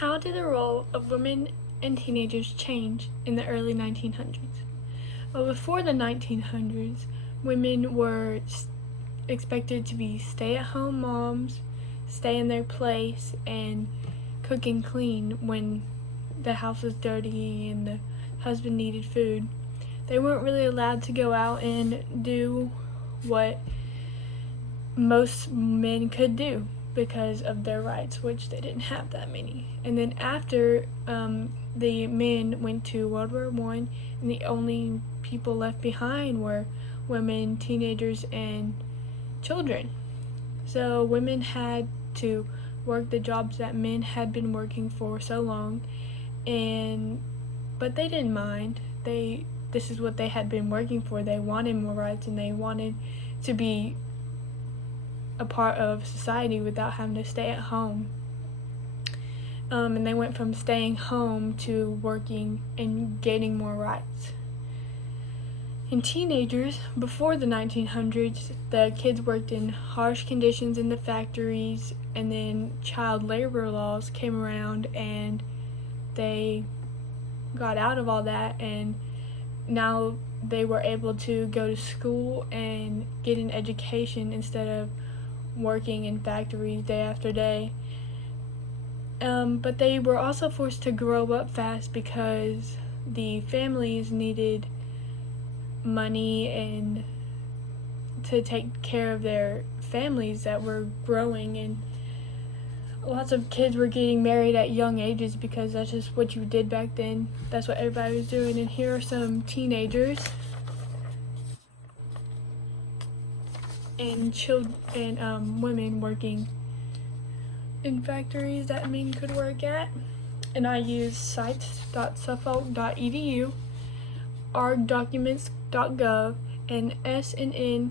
How did the role of women and teenagers change in the early 1900s? Well, before the 1900s, women were expected to be stay-at-home moms, stay in their place, and cook and clean when the house was dirty and the husband needed food. They weren't really allowed to go out and do what most men could do because of their rights, which they didn't have that many. And then after the men went to World War I, and the only people left behind were women, teenagers, and children. So women had to work the jobs that men had been working for so long, but they didn't mind. This is what they had been working for. They wanted more rights, and they wanted to be a part of society without having to stay at home. And they went from staying home to working and gaining more rights. And teenagers, before the 1900s, the kids worked in harsh conditions in the factories, and then child labor laws came around and they got out of all that, and now they were able to go to school and get an education instead of working in factories day after day. But they were also forced to grow up fast because the families needed money and to take care of their families that were growing, and lots of kids were getting married at young ages because that's just what you did back then. That's what everybody was doing. And here are some teenagers and women working in factories that men could work at. And I use sites.suffolk.edu, argdocuments.gov, and snn-rdr.ca.